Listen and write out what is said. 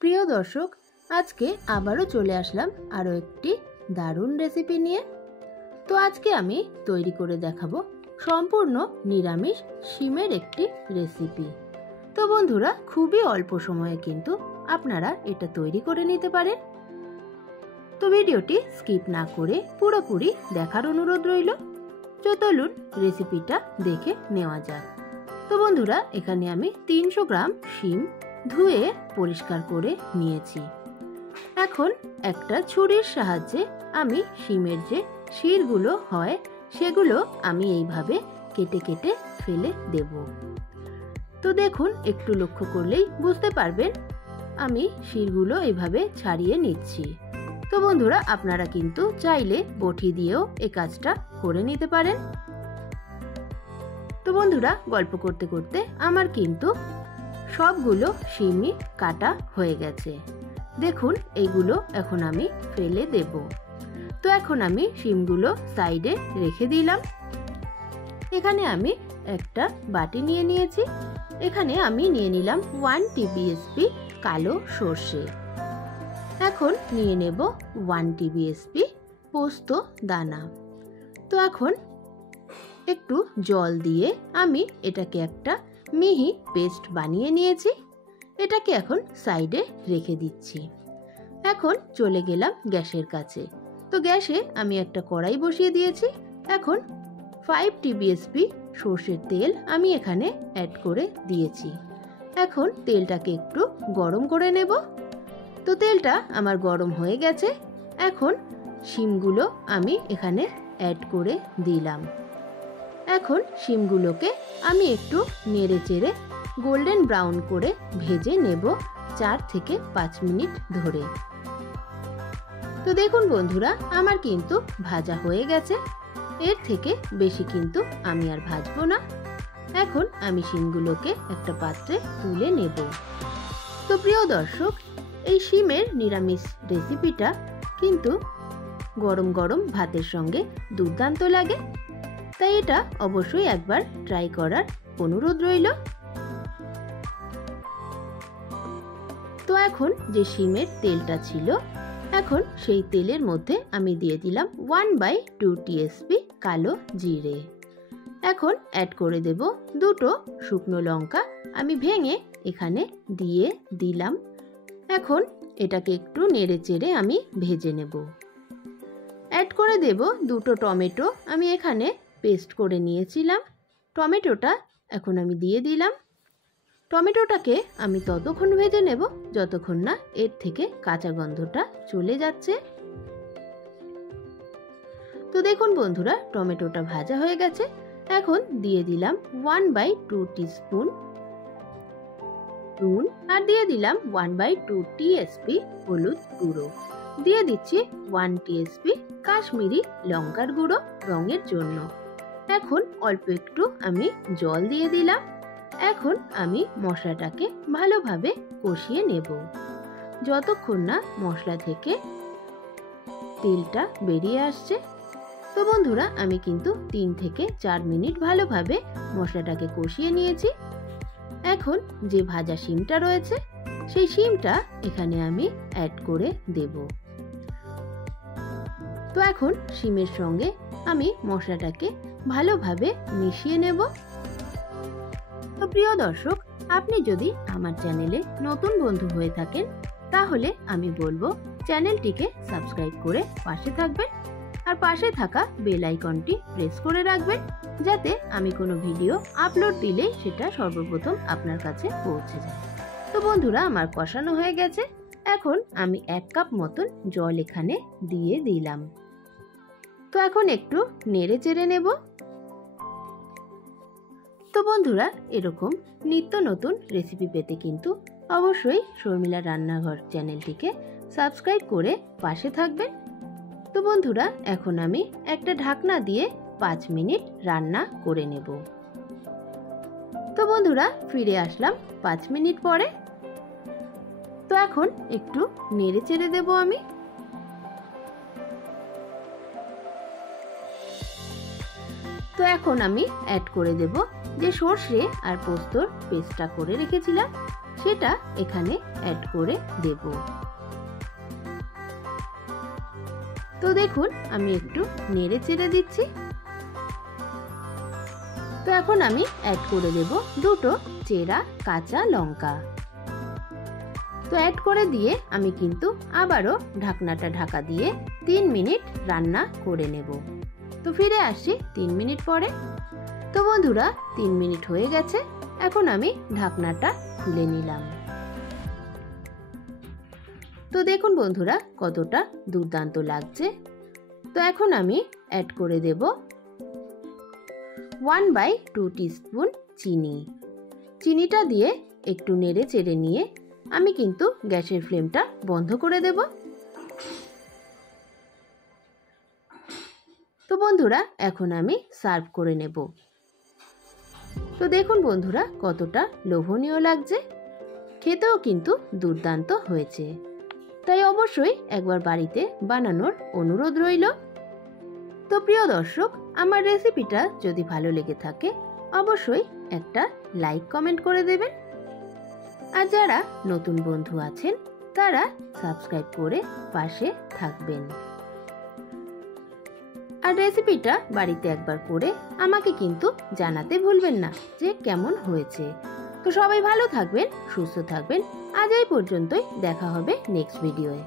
প্রিয় দর্শক, আজকে আবারও চলে আসলাম আরও একটি দারুণ রেসিপি নিয়ে। তো আজকে আমি তৈরি করে দেখাবো সম্পূর্ণ নিরামিষ শিমের একটি রেসিপি। তো বন্ধুরা, খুবই অল্প সময়ে কিন্তু আপনারা এটা তৈরি করে নিতে পারেন। তো ভিডিওটি স্কিপ না করে পুরোপুরি দেখার অনুরোধ রইল। চলুন রেসিপিটা দেখে নেওয়া যাক। তো বন্ধুরা, এখানে আমি 300 গ্রাম শিম ধুয়ে পরিষ্কার করে নিয়েছি। এখন একটা ছুরির সাহায্যে আমি শিমের যে শিরগুলো হয় সেগুলো আমি এইভাবে কেটে কেটে ফেলে দেব। তো দেখুন, একটু লক্ষ্য করলেই বুঝতে পারবেন আমি শিরগুলো এইভাবে ছাড়িয়ে নিচ্ছি। তো বন্ধুরা, আপনারা কিন্তু চাইলে বটি দিয়েও এই কাজটা করে নিতে পারেন। তো বন্ধুরা, গল্প করতে করতে আমার কিন্তু সবগুলো শিমই কাটা হয়ে গেছে। দেখুন, এইগুলো এখন আমি ফেলে দেব। তো এখন আমি শিমগুলো সাইডে রেখে দিলাম। এখানে আমি একটা বাটি নিয়ে নিয়েছি। এখানে আমি নিয়ে নিলাম 1 টিবিএসপি কালো সর্ষে। এখন নিয়ে নেব 1 টিবিএসপি পোস্ত দানা। তো এখন একটু জল দিয়ে আমি এটাকে একটা মিহি পেস্ট বানিয়ে নিয়েছি। এটাকে এখন সাইডে রেখে দিচ্ছি। এখন চলে গেলাম গ্যাসের কাছে। তো গ্যাসে আমি একটা কড়াই বসিয়ে দিয়েছি। এখন 5 টিবিএসপি সর্ষের তেল আমি এখানে অ্যাড করে দিয়েছি। এখন তেলটাকে একটু গরম করে নেব। তো তেলটা আমার গরম হয়ে গেছে। এখন শিমগুলো আমি এখানে অ্যাড করে দিলাম। এখন শিমগুলোকে আমি একটু নেড়ে চেড়ে গোল্ডেন ব্রাউন করে ভেজে নেব 4 থেকে 5 মিনিট ধরে। তো দেখুন বন্ধুরা, আমার কিন্তু ভাজা হয়ে গেছে। এর থেকে বেশি কিন্তু আমি আর ভাজবো না। এখন আমি শিমগুলোকে একটা পাত্রে তুলে নেব। তো প্রিয় দর্শক, এই শিমের নিরামিষ রেসিপিটা কিন্তু গরম গরম ভাতের সঙ্গে দুর্দান্ত লাগে। তাই এটা অবশ্যই একবার ট্রাই করার অনুরোধ রইল। তো এখন যে শিমের তেলটা ছিল, এখন সেই তেলের মধ্যে আমি দিয়ে দিলাম 1/2 টিএসপি কালো জিরে। এখন অ্যাড করে দেব 2টো শুকনো লঙ্কা আমি ভেঙে এখানে দিয়ে দিলাম। এখন এটাকে একটু নেড়ে চেড়ে আমি ভেজে নেব। অ্যাড করে দেব 2টো টমেটো আমি এখানে পেস্ট করে নিয়েছিলাম। টমেটোটা এখন আমি দিয়ে দিলাম। টমেটোটাকে আমি ততক্ষণ ভেজে নেব যতক্ষণ না এর থেকে কাঁচা গন্ধটা চলে যাচ্ছে। তো দেখুন বন্ধুরা, টমেটোটা ভাজা হয়ে গেছে। এখন দিয়ে দিলাম 1/2 টিস্পুন নুন আর দিয়ে দিলাম 1/2 টিএসপি হলুদ গুঁড়ো। দিয়ে দিচ্ছি 1 টিএসপি কাশ্মীরি লঙ্কার গুঁড়ো রঙের জন্য। এখন অল্প একটু আমি জল দিয়ে দিলাম। এখন আমি মশলাটাকে ভালোভাবে কষিয়ে নেব যতক্ষণ না মশলা থেকে তেলটা বেরিয়ে আসছে। তো বন্ধুরা, আমি কিন্তু 3 থেকে 4 মিনিট ভালোভাবে মশলাটাকে কষিয়ে নিয়েছি। এখন যে ভাজা শিমটা রয়েছে সেই শিমটা এখানে আমি অ্যাড করে দেব। তো এখন শিমের সঙ্গে আমি মশলাটাকে ভালোভাবে মিশিয়ে নেব। তো প্রিয় দর্শক, আপনি যদি আমার চ্যানেলে নতুন বন্ধু হয়ে থাকেন তাহলে আমি বলবো চ্যানেলটিকে সাবস্ক্রাইব করে পাশে থাকবেন আর পাশে থাকা বেল আইকনটি প্রেস করে রাখবেন যাতে আমি কোনো ভিডিও আপলোড দিলে সেটা সর্বপ্রথম আপনার কাছে পৌঁছে যায়। তো বন্ধুরা, আমার কষানো হয়ে গেছে। এখন আমি 1 কাপ মতন জল এখানে দিয়ে দিলাম। তো এখন একটু নেড়ে চেড়ে নেব। তো বন্ধুরা, এরকম নিত্য নতুন রেসিপি পেতে কিন্তু অবশ্যই শর্মিলা রান্নাঘর চ্যানেলটিকে সাবস্ক্রাইব করে পাশে থাকবেন। তো বন্ধুরা, এখন আমি একটা ঢাকনা দিয়ে 5 মিনিট রান্না করে নেব। তো বন্ধুরা, ফিরে আসলাম 5 মিনিট পরে। তো এখন একটু নেড়ে চেড়ে দেব আমি। তো এখন আমি অ্যাড করে দেব যে সর্ষে আর পোস্তর পেস্টটা করে রেখেছিলাম সেটা এখানে অ্যাড করে দেব। তো দেখুন আমি একটু নেড়ে চেড়ে দিচ্ছি। তো এখন আমি অ্যাড করে দেব দুটো চেরা কাঁচা লঙ্কা। তো অ্যাড করে দিয়ে আমি কিন্তু আবারও ঢাকনাটা ঢাকা দিয়ে 3 মিনিট রান্না করে নেব। তো ফিরে আসি 3 মিনিট পরে। তো বন্ধুরা 3 মিনিট হয়ে গেছে, এখন আমি ঢাকনাটা খুলে নিলাম। তো দেখুন বন্ধুরা কতটা দুর্দান্ত লাগছে। তো এখন আমি অ্যাড করে দেব 1/2 টিস্পুন চিনি। চিনিটা দিয়ে একটু নেড়ে চেড়ে নিয়ে আমি কিন্তু গ্যাসের ফ্লেমটা বন্ধ করে দেব। তো বন্ধুরা এখন আমি সার্ভ করে নেব। তো দেখুন বন্ধুরা কতটা লোভনীয় লাগছে, খেতেও কিন্তু দুর্দান্ত হয়েছে। তাই অবশ্যই একবার বাড়িতে বানানোর অনুরোধ রইল। তো প্রিয় দর্শক, আমার রেসিপিটা যদি ভালো লেগে থাকে অবশ্যই একটা লাইক কমেন্ট করে দেবেন। আর যারা নতুন বন্ধু আছেন তারা সাবস্ক্রাইব করে পাশে থাকবেন। আর রেসিপিটা বাড়িতে একবার করে আমাকে কিন্তু জানাতে ভুলবেন না যে কেমন হয়েছে। তো সবাই ভালো থাকবেন, সুস্থ থাকবেন। আজ এই পর্যন্তই, দেখা হবে নেক্সট ভিডিওয়ে।